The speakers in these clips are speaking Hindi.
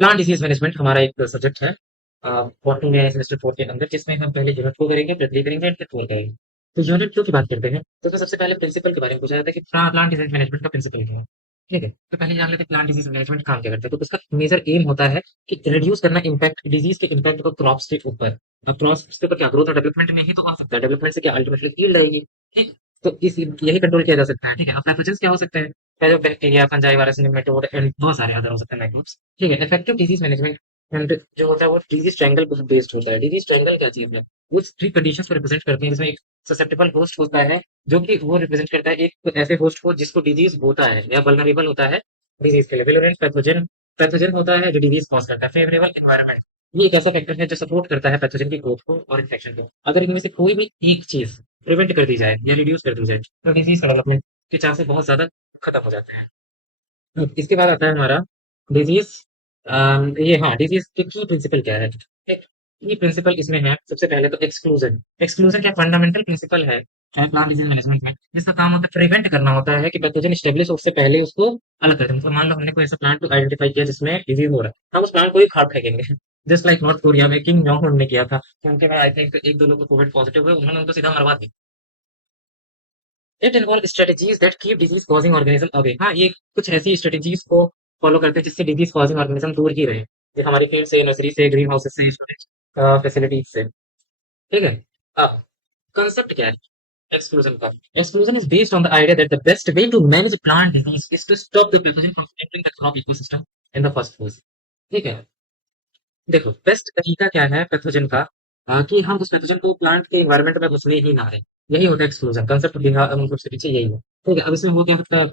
प्लांट डिजीज मैनेजमेंट हमारा एक सब्जेक्ट है फोर्थ में सेमेस्टर फोर्थ के अंदर, जिसमें हम पहले यूनिट टू करेंगे, फिर थ्री करेंगे, फिर फोर करेंगे। तो यूनिट टू की बात करते हैं। तो उसमें सबसे पहले प्रिंसिपल के बारे में पूछा जाता है कि प्लांट डिजीज मैनेजमेंट का प्रिंसिपल क्या है। ठीक है, तो पहले जान लेते हैं प्लांट डिजीज मैनेजमेंट काम क्या करता है। तो उसका मेजर एम होता है कि रिड्यूस करना इम्पैक्ट, डिजीज के इम्पैक्ट को क्रॉप्स के ऊपर। अब क्रॉप्स के ऊपर क्या, ग्रोथ और डेवलपमेंट में ही तो आ सकता है, डेवलपमेंट से क्या अल्टीमेटली यील्ड आएगी। ठीक, तो इस यही कंट्रोल किया जा सकता है। ठीक है, अब पैथोजेंस क्या हो सकते हैं, पहले bacteria, fungi, virus, nematode and बहुत सारे अदर हो सकते हैं माइक्रोब्स। ठीक है, इफेक्टिव डिजीज मैनेजमेंट एंड जो होता है वो डिजीज ट्रायंगल बेस्ड होता है। डिजीज ट्रायंगल क्या चीज है, वो थ्री कंडीशंस को रिप्रेजेंट करती है, जिसमें एक ससेप्टेबल होस्ट होता है, जो कि वो रिप्रेजेंट करता है एक ऐसे होस्ट को जिसको डिजीज होता है या वल्नरेबल होता है डिजीज के लिए। विलोरेंट पैथोजन, पैथोजन होता है जो डिजीज कॉज करता है। फेवरेबल एनवायरनमेंट, ये एक ऐसा फैक्टर है जो सपोर्ट करता है पैथोजन की ग्रोथ को और इन्फेक्शन को। अगर इनमें से कोई भी एक चीज प्रिवेंट कर दी जाए या रिड्यूस कर दी जाए, तो डिजीज का डेवलपमेंट के चांसेस बहुत ज्यादा खत्म हो जाते हैं। इसके बाद आता है हमारा डिजीज। ये हाँ, डिजीज के की प्रिंसिपल क्या है। एक की प्रिंसिपल इसमें है, सबसे पहले तो एक्सक्लूजन। एक्सक्लूजन क्या फंडामेंटल प्रिंसिपल है प्लांट डिजीज मैनेजमेंट में, जिसका काम होता है प्रिवेंट करना होता है कि पैथोजन स्टेब्लिश हो, उससे पहले उसको अलग कर दें। मतलब मान लो हमने कोई ऐसा प्लांट आइडेंटिफाई किया जिसमें डिजीज हो रहा है, हम उस प्लांट को ही खाट फेंकेंगे। जस्ट लाइक नॉर्थ कोरिया में किम जोंग उन ने किया था, उनके में आई थिंक एक दो लोग को कोविड पॉजिटिव हुए, उन्होंने उनको सीधा मरवा दिया। It involve strategies that keep disease causing organism away. हाँ, ये कुछ ऐसी स्ट्रेटजीज को फॉलो करते हैं जिससे डिजीज कॉजिंग ऑर्गेनिज्म दूर ही रहे, ये हमारे फील्ड से, नर्सरी से, ग्रीन हाउसेस से, स्टोरेज फैसिलिटीज से। ठीक है, अब कंसेप्ट क्या है एक्सक्लूजन का। Exclusion is based on the idea that the best way to manage plant disease is to stop the pathogen from entering the crop ecosystem in the first place. ठीक है, देखो बेस्ट तरीका क्या है पैथोजन का, कि हम उस पैथोजन को प्लांट के एनवायरनमेंट में घुसने ही ना दें। यही होता है एक्सक्लूजन कंसेप्ट, मतलब उसके पीछे यही है। ठीक है, अब इसमें वो क्या होता है,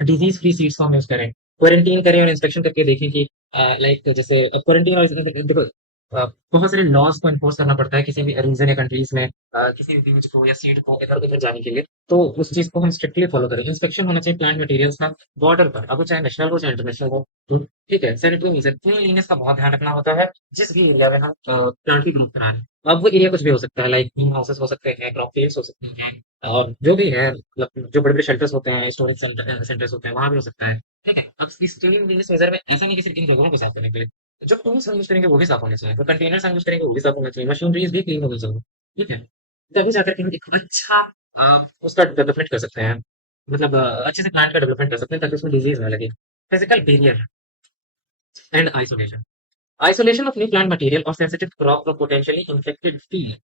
डिजीज फ्री सीड्स को हम यूज करें, क्वारंटीन करें और इंस्पेक्शन करके देखें कि लाइक जैसे क्वारंटीन और देखो बहुत सारे लॉज को इन्फोर्स करना पड़ता है किसी भी रीजन या कंट्रीज में, किसी भी बीज को या सीड को इधर उधर जाने के लिए। तो उस चीज को हम स्ट्रिक्टली फॉलो करें। इंस्पेक्शन होना चाहिए प्लांट मटेरियल्स का बॉर्डर पर, अब वो चाहे नेशनल हो चाहे इंटरनेशनल हो। ठीक है, सैनिटरी मेजर क्लीनलीनेस का बहुत ध्यान रखना होता है जिस भी एरिया में हम प्लांट की ग्रोथ करा रहे हैं। अब वो एरिया कुछ भी हो सकता है, लाइक ग्रीन हाउसेस हो सकते हैं, क्रॉप फील्ड्स हो सकते हैं, और जो भी है मतलब जो बड़े बड़े शेल्टर्स होते हैं, स्टोरेज सेंटर्स होते हैं, वहां भी हो सकता है। ठीक है, अब इस क्लीनलीनेस मेजर में ऐसा नहीं कि सिर्फ इन जगहों को साफ करने के लिए, जो टूल्स हम यूज करेंगे वो भी साफ होने चाहिए, जो कंटेनर्स हम यूज करेंगे वो भी साफ होना चाहिए, मशीनरीज भी क्लीन होनी चाहिए। ठीक है, तभी जाकर के हम एक अच्छा उसका डेवलपमेंट कर सकते हैं, मतलब अच्छे से प्लांट का डेवलपमेंट कर सकते हैं ताकि उसमें डिजीज ना लगे। Physical barrier and isolation, isolation of new plant material और sensitive crop for potentially infected field.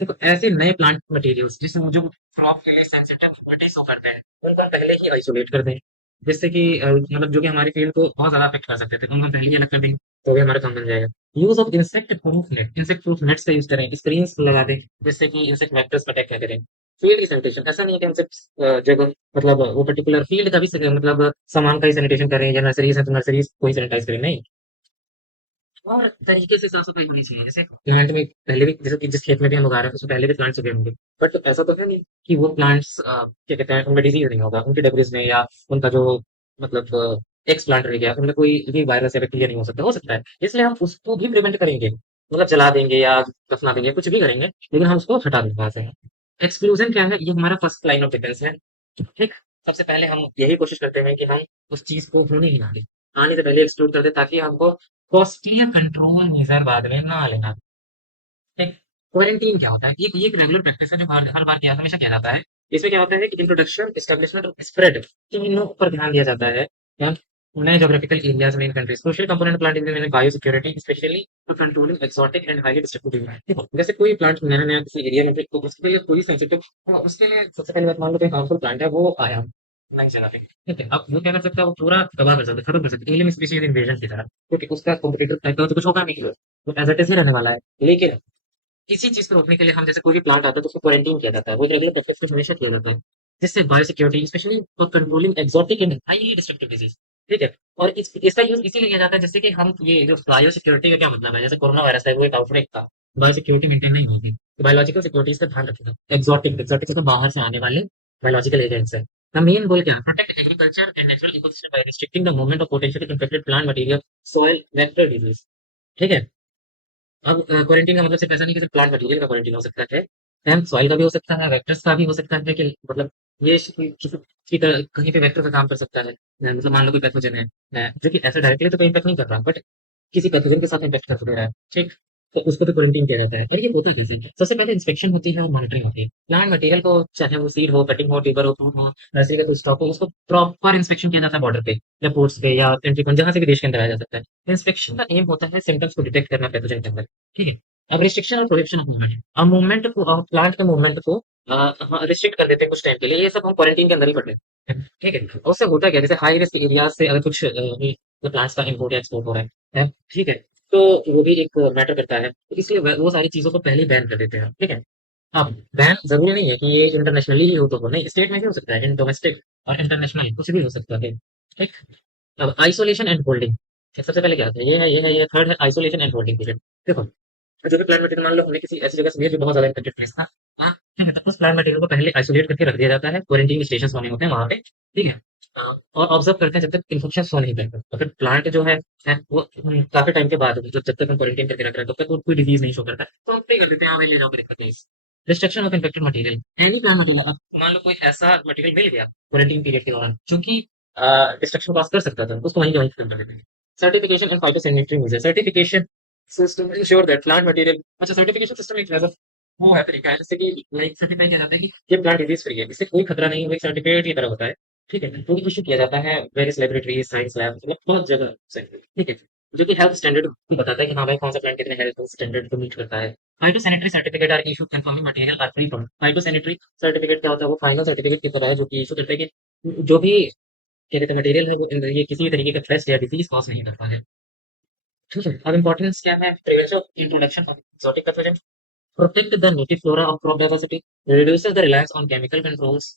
देखो ऐसे नए प्लांट मटेरियल्स जिसमें जो क्रॉप के लिए सेंसिटिव प्रॉपर्टीज हो करते हैं, उनको हम पहले ही आइसोलेट कर दें, जिससे कि मतलब जो कि हमारी फील्ड को बहुत ज्यादा अफेक्ट कर सकते थे, उनको हम पहले ही अलग कर देंगे, तो भी हमारा काम बन जाएगा। Use of insect proof net, insect proof nets का यूज करें, स्क्रीन लगा दें जिससे कि इंसेक्ट वेक्टर्स को अटैक ना करें। फील्ड सैनिटेशन, ऐसा नहीं है कि हमसे जगह मतलब वो पर्टिकुलर फील्ड का भी मतलब सामान का ही सैनिटेशन करें, या नर्सरीज है तो नर्सरीज को ही सैनिटाइज करें, नहीं। और तरीके से साफ सफाई होनी चाहिए, जैसे प्लांट में पहले भी, जैसे कि जिस खेत में भी हम उगा रहे हैं उसमें पहले भी प्लांट्स उगे होंगे, बट ऐसा तो है नहीं कि वो प्लांट्स क्या कहते हैं उनमें डिजीज नहीं होगा, उनके डेब्रिस में या उनका जो मतलब एक्स प्लांट रह गया उनमें कोई भी वायरस या बैक्टीरिया नहीं हो सकता है, इसलिए हम उसको भी प्रिवेंट करेंगे, मतलब जला देंगे या दफना देंगे, कुछ भी करेंगे, लेकिन हम उसको हटा देंगे वहां से। एक्सक्लूजन क्या है, ये हमारा फर्स्ट लाइन ऑफ डिफेंस है। ठीक, सबसे पहले हम यही कोशिश करते हैं कि हम उस चीज को होने ही ना दें, आने से पहले एक्सक्लूड कर दे, ताकि हमको कॉस्टली कंट्रोल मेजर बाद में ना लेना। ठीक, क्वारंटीन क्या होता है, ये एक रेगुलर प्रैक्टिस है जो हर बार किया हमेशा किया जाता है। इसमें क्या होता है कि इंट्रोडक्शन, एस्टेब्लिशमेंट और स्प्रेड तीनों पर ध्यान दिया जाता है। या नए ज्योग्राफिकल एरियाज में इन countries crucial component plant in bio security specially for controlling exotic and highly distributed plant. देखो जैसे कोई प्लांट नया नया किसी एरिया में, तो उसके लिए कोई सेंसिटिव, उसके लिए सबसे पहले बात मान लो कोई हार्मफुल प्लांट है, वो आया नई जगह पे। ठीक है, अब वो क्या कर सकता है, वो पूरा तबाह कर सकता है, खत्म कर सकता है, एलियन स्पीशीज इन्वेजन की तरह, क्योंकि उसका कॉम्पिटिटिव टाइप का तो कुछ होगा नहीं, वो एज इट इज ही रहने वाला है। लेकिन किसी चीज को रोकने के लिए हम, जैसे कोई भी प्लांट आता है तो उसको क्वारंटीन किया जाता है, वो रेगुलर प्रैक्टिस में हमेशा किया जाता है, जिससे bio security specially for controlling exotic and highly destructive disease. ठीक है, और इसका यूज इसीलिए किया जाता है जैसे कि हम ये जो बायो सिक्योरिटी का क्या मतलब है, जैसे कोरोना वायरस है वो एक आउटब्रेक था, बायो सिक्योरिटी मेंटेन नहीं होगी, तो बायोलॉजिकल सिक्योरिटीज का ध्यान रखेगा। एक्सोटिक, एक्सोटिक तो बाहर से आने वाले बायोलॉजिकल एजेंट्स है। द मेन गोल क्या है, protect agriculture and natural ecosystem by restricting the movement of potentially infected plant material, soil, vector disease. ठीक है, अब क्वारंटीन का मतलब सिर्फ ऐसा नहीं कि सिर्फ प्लांट मटेरियल का क्वारंटीन हो सकता है, मैम सॉइल का भी हो सकता है, वेक्टर्स का भी हो सकता है, कि मतलब ये किसी की तरह कहीं पे वेक्टर का काम कर सकता है। मतलब मान लो कोई पैथोजन है, जो कि ऐसा डायरेक्टली तो कोई इम्पैक्ट नहीं कर रहा, बट किसी पैथोजन के साथ इंटरेक्ट कर दे रहा है, ठीक? तो उसको भी क्वारंटीन किया जाता है। और ये होता कैसे है? सबसे पहले इंस्पेक्शन होती है और मॉनिटरिंग होती है। प्लांट मटेरियल को, चाहे वो सीड हो, कटिंग हो, ट्यूबर हो, फ्रूट हो, नर्सरी का कोई स्टॉक हो, उसको प्रॉपर इंस्पेक्शन किया जाता है बॉर्डर पे या पोर्ट्स पे या एंट्री पॉइंट, जहाँ से भी देश के अंदर आया जा सकता है। इंस्पेक्शन का एम होता है सिम्टम्स को डिटेक्ट करना पैथोजन के अंदर, ठीक है? अब रिस्ट्रिक्शन और प्रोहिबिशन ऑफ मूवमेंट, अब मूवमेंट को, प्लांट के मूवमेंट को रिस्ट्रिक्ट कर देते हैं कुछ टाइम के लिए। ये सब हम क्वारंटीन के अंदर ही पढ़ लेते हैं, ठीक है? और उससे होता क्या है, जैसे हाई रिस्क एरियाज से अगर कुछ प्लांट्स का इम्पोर्ट या एक्सपोर्ट हो रहा है, ठीक है? तो वो भी एक मैटर करता है, तो इसलिए वो सारी चीजों को पहले ही बैन कर देते हैं, ठीक है? अब बैन जरूरी नहीं है कि ये इंटरनेशनली ही हो, तो हो नहीं, स्टेट में भी हो सकता है, डोमेस्टिक और इंटरनेशनल कुछ भी हो सकता है, ठीक? अब आइसोलेशन एंड होल्डिंग, सबसे पहले क्या आता है, ये थर्ड है आइसोलेशन एंड होल्डिंग पीरियड। देखो, जो भी प्लांट मटेरियल मान लो हमने किसी ऐसी जगह से लिया जो बहुत ज्यादा इन्फेक्टेड प्लेस था, हाँ, ठीक है? तो उस प्लांट मटेरियल को पहले आइसोलेट करके रख दिया जाता है, क्वारंटीन स्टेशन बने होते हैं वहां पे, ठीक है? और ऑब्जर्व करते हैं जब तक इन्फेक्शन शो नहीं करता, तो फिर प्लांट जो है वो काफी टाइम के बाद, जब तक हम क्वारंटीन करके रख रहे हैं तब तक वो कोई डिजीज नहीं शो करता, तो हम पे कर देते हैं, हाँ भाई ले जाओ, कोई दिक्कत नहीं। Restriction of infected material, any plant material, अब मान लो कोई ऐसा मटेरियल मिल गया क्वारंटीन पीरियड के दौरान जो कि डिस्ट्रक्शन पास कर सकता था, उसको वहीं के वहीं खत्म कर देते हैं। Certification and phytosanitary measure, certification system ensure that plant material, अच्छा, सर्टिफिकेशन सिस्टम एक वैसा वो है तरीका है, जैसे कि लाइक सर्टिफाई किया जाता है कि ये प्लांट डिजीज फ्री है, इससे कोई खतरा नहीं है, वो एक सर्टिफिकेट की तरह होता है, ठीक है? तो इशू किया जाता है वेरियस लेबोरेटरीज, साइंस लैब, मतलब बहुत जगह से, ठीक है? जो कि हेल्थ स्टैंडर्ड को बताता है कि हाँ भाई कौन सा प्लांट कितने हेल्थ स्टैंडर्ड को मीट करता है। Phytosanitary certificate are issue conforming material are free from, phytosanitary certificate क्या होता है, वो फाइनल सर्टिफिकेट की तरह है जो कि इशू करता है कि जो भी क्या कहते हैं मटेरियल है वो ये किसी भी तरीके का थ्रेट या डिजीज कॉज नहीं करता है, ठीक है? अब इंपॉर्टेंस क्या है, prevention of introduction of exotic pathogen, protect the native flora of crop diversity, reduces the reliance on chemical controls,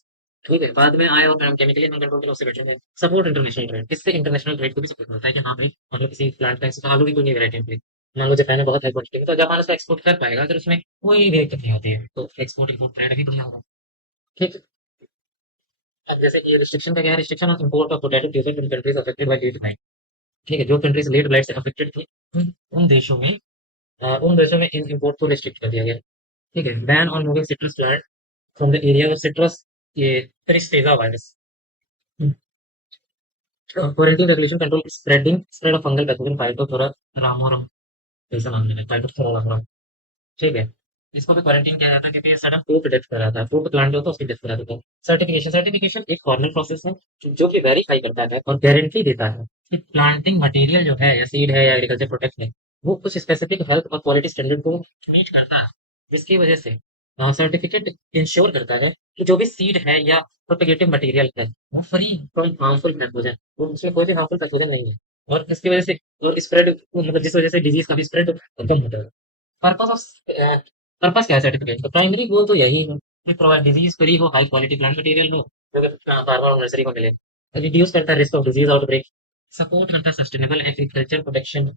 ठीक है? बाद में आए और हम केमिकली हम कंट्रोल करें उससे बेटर है। सपोर्ट इंटरनेशनल ट्रेड, इससे इंटरनेशनल ट्रेड को भी सपोर्ट मिलता है कि हाँ भाई, मतलब किसी प्लांट का जैसे आलू की कोई वैरायटी निकली, मान लो जापान में बहुत हाई क्वांटिटी में, तो जापान उसको एक्सपोर्ट कर पाएगा अगर उसमें कोई भी दिक्कत नहीं होती है, तो एक्सपोर्ट इंपोर्ट ट्रेड भी बढ़िया होगा, ठीक है? अब जैसे ये रिस्ट्रिक्शन का क्या है, restriction of import of potato during in countries affected by late blight, ठीक है? जो कंट्रीज लेट ब्लाइट से अफेक्टेड थी, उन देशों में उन देशों में इन इंपोर्ट को रिस्ट्रिक्ट कर दिया गया, ठीक है? Ban on moving citrus plant from the area of citrus, ये tristeza virus, quarantine regulation control spread of fungal pathogen phytophthora ramorum, ऐसा नाम है फाइटोथोरा रामोरम, ठीक है? इसको भी क्वारंटीन किया जाता है क्योंकि ये सडन फ्रूट डेथ करा था, फ्रूट प्लांट जो होता है उसकी डेथ करा देता है। सर्टिफिकेशन, सर्टिफिकेशन एक फॉर्मल प्रोसेस है जो कि वेरीफाई करता है और गारंटी देता है कि प्लांटिंग मटेरियल जो है या सीड है या एग्रीकल्चर प्रोडक्ट है वो कुछ स्पेसिफिक हेल्थ और क्वालिटी स्टैंडर्ड को मीट करता है, जिसकी वजह से सर्टिफिकेट इंश्योर करता है कि जो भी सीड है या प्रोपेगेटिव मटेरियल है वो फ्री फ्रॉम हार्मफुल पैथोजन, वो उसमें कोई भी हार्मफुल पैथोजन नहीं है, और इसकी वजह से और स्प्रेड, मतलब जिस वजह से डिजीज का भी स्प्रेड कम होता है। पर्पस ऑफ पर्पस क्या है सर्टिफिकेट का, प्राइमरी गोल तो यही है कि प्रोवाइड डिजीज फ्री हो, हाई क्वालिटी प्लांट मटेरियल हो जो कि फार्मर और नर्सरी को मिले, रिड्यूस करता है risk of disease outbreak, support करता है sustainable agriculture production,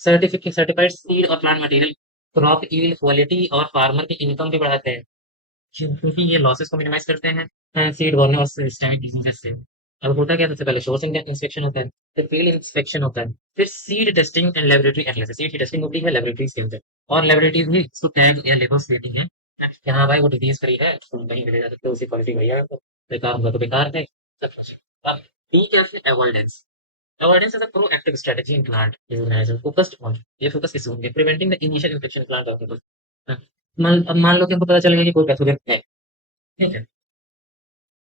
certificate certified seed और plant material crop yield quality और फार्मर की इनकम भी बढ़ाते हैं, क्योंकि ये लॉसेस को मिनिमाइज करते हैं सीड बोने और सिस्टेमिक डिजीजेस से। अब होता क्या है, सबसे पहले सोर्स इंस्पेक्शन होता है, फिर फील्ड इंस्पेक्शन होता है, फिर seed testing and laboratory analysis, seed की टेस्टिंग होती है लेबोरेटरीज के अंदर, और लेबोरेटरीज भी इसको टैग या लेबल्स देती है कि हाँ भाई वो डिजीज फ्री है, उसको नहीं मिले जा सकते, उसकी क्वालिटी बढ़िया है, तो बेकार होगा तो बेकार है, सब कुछ। अब डी क्या है, avoidance, avoidance is a proactive strategy in plant management focused on, ये फोकस किस होंगे, preventing the initial infection plant of, अब मान लो कि हमको पता चल गया कि कोई पैथोजन है, ठीक है?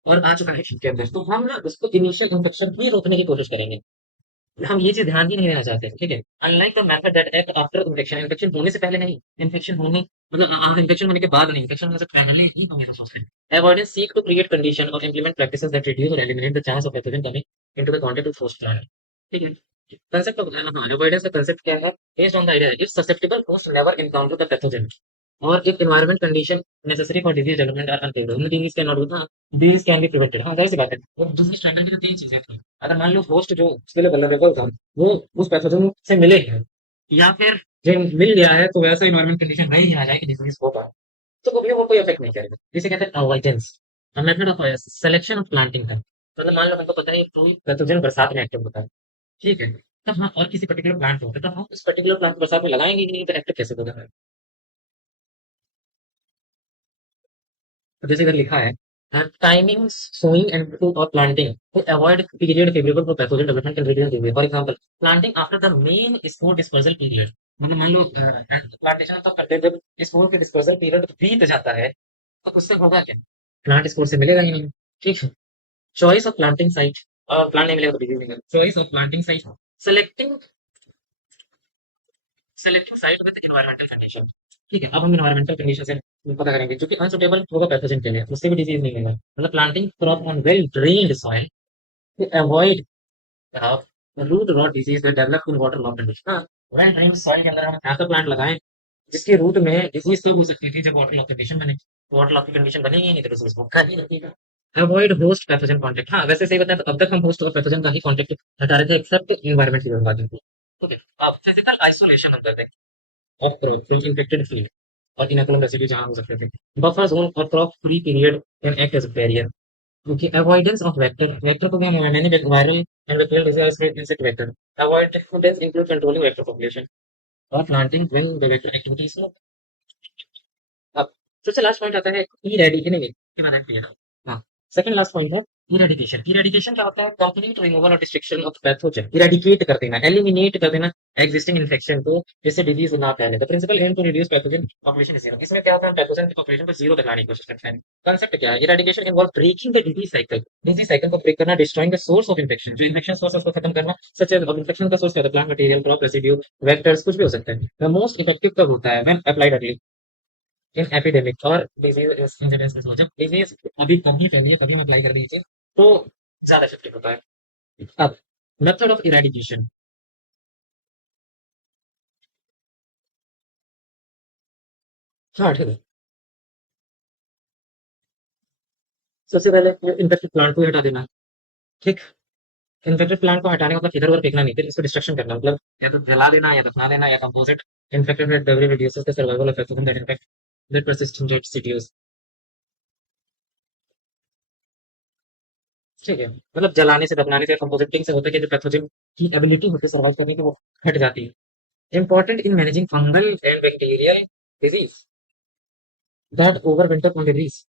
और आ चुका है शीट के अंदर, तो हम ना उसको इनिशियल इन्फेक्शन ही रोकने की कोशिश करेंगे, हम ये चीज ध्यान ही नहीं देना चाहते, ठीक है? Unlike the method that act after infection, infection होने से पहले नहीं, इन्फेक्शन होने, मतलब इन्फेक्शन होने के बाद नहीं, इन्फेक्शन होने से पहले ही हम ये सोचते हैं। Avoidance seek to create condition और इंप्लीमेंट प्रैक्टिसेस दैट रिड्यूस और eliminate the chance of pathogen coming into the contact of host plant, ठीक है? कंसेप्ट ऑफ अवॉइडेंस का कंसेप्ट क्या है, based on the idea if susceptible host never encounter the pathogen और if environment condition necessary for disease development are unfavorable, disease cannot be, हाँ, disease can be prevented, हाँ जाहिर सी बात है, वो disease ट्रैकर की तो तीन चीजें थी, अगर मान लो होस्ट जो उसके लिए वल्नरेबल था वो उस पैथोजन से मिले हैं, या फिर जो मिल गया है तो वैसा इन्वायरमेंट कंडीशन नहीं आ जाए कि डिजीज होगा, तो कभी वो कोई इफेक्ट नहीं करेगा, जिसे कहते हैं avoidance. Method of selection of planting का, मतलब मान लो हमको पता है कोई पैथोजन बरसात में एक्टिव होता है, ठीक है? तो हाँ, और किसी पर्टिकुलर प्लांट होता है तो हम उस पर्टिकुलर प्लांट बरसात में लगाएंगे ही नहीं, तो एक्टिव कैसे होगा? तो जैसे इधर लिखा है and timing, sowing and or planting to avoid period favorable for pathogen development and radiation behavior. For example, planting after the main spore dispersal period. मतलब मान लो प्लांटेशन तो करते हैं जब स्पोर के डिस्पर्सल पीरियड बीत जाता है तो उससे होगा क्या? प्लांट स्पोर से मिलेगा ही नहीं। ठीक है। चॉइस ऑफ प्लांटिंग साइट और प्लांट नहीं मिलेगा तो डिजीज नहीं। Choice of planting site, selecting selecting site with environmental condition. ठीक है, अब हम एनवायरमेंटल कंडीशन से पता करेंगे जो कि अनसुटेबल होगा पैथोजन के लिए, उससे भी डिजीज नहीं मिलेगा। मतलब planting crop on well drained soil to avoid root rot disease that develop in water log condition. हाँ, वेल ड्रेन्ड सॉइल के अंदर हम ऐसा प्लांट लगाएं जिसके रूट में डिजीज तब हो सकती थी जब वाटर लॉग कंडीशन बने। वाटर लॉग की कंडीशन बनेगी नहीं तो डिजीज होगा ही नहीं। Avoid host pathogen contact. हाँ, वैसे सही बताएं तो अब तक हम होस्ट और पैथोजन का ही कॉन्टेक्ट हटा रहे थे एक्सेप्ट एनवायरमेंट की बात थी। ओके, अब फिजिकल आइसोलेशन हम करते हैं ऑफ इन्फेक्टेड फील्ड और इनोकुलम रेसिड्यू जहाँ हो सकते थे। बफर जोन और crop free period can act as a barrier. क्योंकि अवॉइडेंस ऑफ वेक्टर, वेक्टर को भी हम मैंने viral and bacterial disease insect vector. Avoidance include controlling vector population और planting when the vector activity is. अब सबसे लास्ट पॉइंट आता है इरेडिकेशन के बारे में क्लियर। हाँ, सेकंड लास्ट पॉइंट है इरेडिकेशन। इरेडिकेशन क्या होता है? कंप्लीट रिमूवल और डिस्ट्रक्शन ऑफ पैथोजन। इरेडिकेट कर देना, एलिमिनेट कर देना एग्जिस्टिंग इन्फेक्शन को, जिससे डिजीज ना फैले। The principle aim to reduce pathogen population zero. इसमें क्या होता है? पैथोजन की पॉपुलेशन को जीरो तक लाने की कोशिश करते हैं। कांसेप्ट क्या है? Eradication involve breaking the disease cycle. Disease cycle को ब्रेक करना, destroying the source of infection. जो इन्फेक्शन सोर्स है उसको खत्म करना। सच है, इन्फेक्शन का सोर्स क्या होता है? Plant material, crop residue, vectors, कुछ भी हो सकता है। द मोस्ट इफेक्टिव कब होता है? When applied early in epidemic और डिजीज इंसिडेंस में। जब डिजीज अभी कभी फैली है तभी हम अप्लाई कर दीजिए तो ज्यादा इफेक्टिव होता है। अब मेथड ऑफ इरेडिकेशन। हाँ ठीक है। सबसे पहले इन्फेक्टेड प्लांट को ही हटा देना। ठीक। इन्फेक्टेड प्लांट को हटाने का मतलब इधर उधर फेंकना नहीं, फिर इसको डिस्ट्रक्शन करना। मतलब या तो जला देना या दफना देना या composite infected debris reduces the survival of pathogen that infect that persist in residues. ठीक है, मतलब जलाने से, दफनाने से, कंपोजिटिंग से होता है कि जो पैथोजन की एबिलिटी होती है सर्वाइव करने की वो हट जाती है। Important in managing fungal and bacterial disease that overwinter on disease.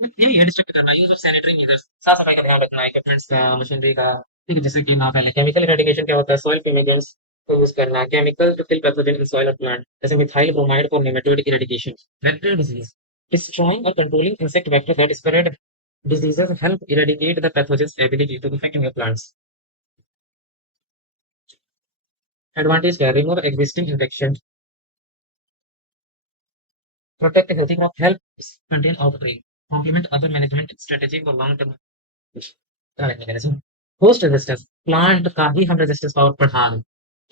यही है डिस्ट्रक्ट करना। यूज ऑफ सैनिटरी मेजर्स, साफ सफाई का ध्यान रखना, इक्विपमेंट्स का, मशीनरी का। ठीक है, जिससे कि ना फैले। केमिकल इरेडिकेशन क्या होता है? सॉइल केमिकल्स को यूज करना, chemical to kill pathogen in soil और प्लांट, जैसे methyl bromide for nematode eradication. Vector disease, destroying और controlling insect vector that spread diseases help eradicate the pathogen's ability to infect new plants. Advantage क्या? remove existing infection, protect healthy crop, help contain outbreak, complement other management strategy for long term mechanism. Host resistance, plant का ही हम रेजिस्टेंस पावर बढ़ा दें।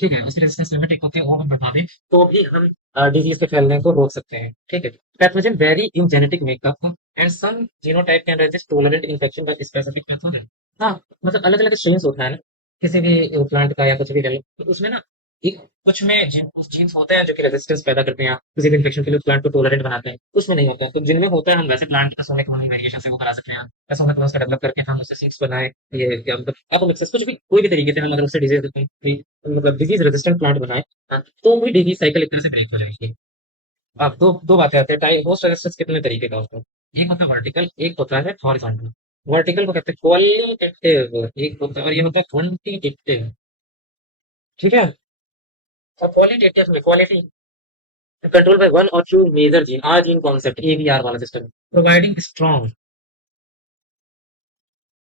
ठीक है, उसकी रेजिस्टेंस लिमिट एक होती है वो हम बढ़ा दें तो भी हम डिजीज के फैलने को रोक सकते हैं। ठीक है। Pathogen vary in genetic makeup and some genotype can resist tolerant infection by specific pathogen. हाँ, मतलब अलग अलग स्ट्रेन्स होता है ना किसी भी प्लांट का या कुछ भी कर लो तो उसमें ना एक कुछ में कुछ जीन्स होते हैं जो कि रेजिस्टेंस पैदा करते हैं, किसी भी इन्फेक्शन के लिए प्लांट को टॉलरेंट बनाते हैं। उसमें नहीं होता है, तो जिनमें होता है हम वैसे प्लांट का सोने की वेरिएशन से वो करा सकते हैं। ऐसा मतलब उसका डेवलप करके हम उससे सीड्स बनाए, ये क्या मतलब एपोमिक्सिस, कुछ भी कोई भी तरीके से हम अगर उससे डिजीज मतलब डिजीज रेजिस्टेंट प्लांट बनाए, हाँ, तो भी डिजीज साइकिल एक तरह से ब्रेक हो जाएगी। अब दो दो बातें आती है। टाइप होस्ट रेजिस्टेंस कितने तरीके का होता है? एक होता है वर्टिकल, एक होता है हॉरिजॉन्टल। वर्टिकल को कहते हैं क्वालिटेटिव, एक होता है, और ये होता है क्वांटिटेटिव। ठीक है। और क्वालिटेटिव में क्वालिटी कंट्रोल बाय वन और two major gene, R gene concept, AVR वाला system, providing strong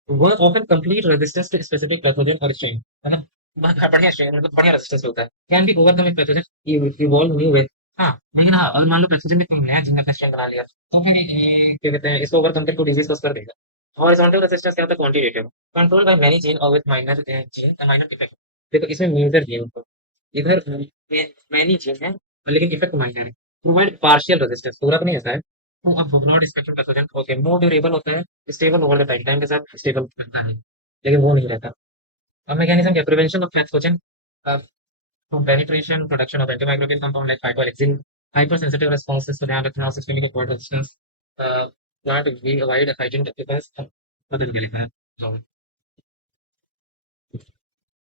work often complete resistance to specific pathogen और स्ट्रेन। मतलब बढ़िया स्ट्रेन, मतलब बढ़िया रेजिस्टेंस होता है। Can be overcome if pathogen evolve new way. हाँ, लेकिन हाँ, अगर मान लो पैथोजन में कोई नया जीन का स्ट्रेन बना लिया तो फिर क्या कहते हैं, इसको ओवरकम करके डिजीज को कर देगा। हॉरिजॉन्टल रेजिस्टेंस क्या होता है? Quantitative, control by many gene और with minor gene minor effect. देखो इसमें मेजर जीन को इधर मैनी जीन है लेकिन इफेक्ट माइनर है। प्रोवाइड पार्शियल रेजिस्टेंस, पूरा तो नहीं ऐसा है। तो अब broad spectrum pathogen okay more durable होता है, stable over the time, time के साथ स्टेबल रहता है लेकिन वो नहीं रहता। अब मैकेनिज्म क्या? Prevention of pathogen from penetration, production of antimicrobial compound like phytoalexin, hypersensitive responses to ध्यान रखना, systemic resistance, plant we avoid fighting defense, बदल के लिखा है।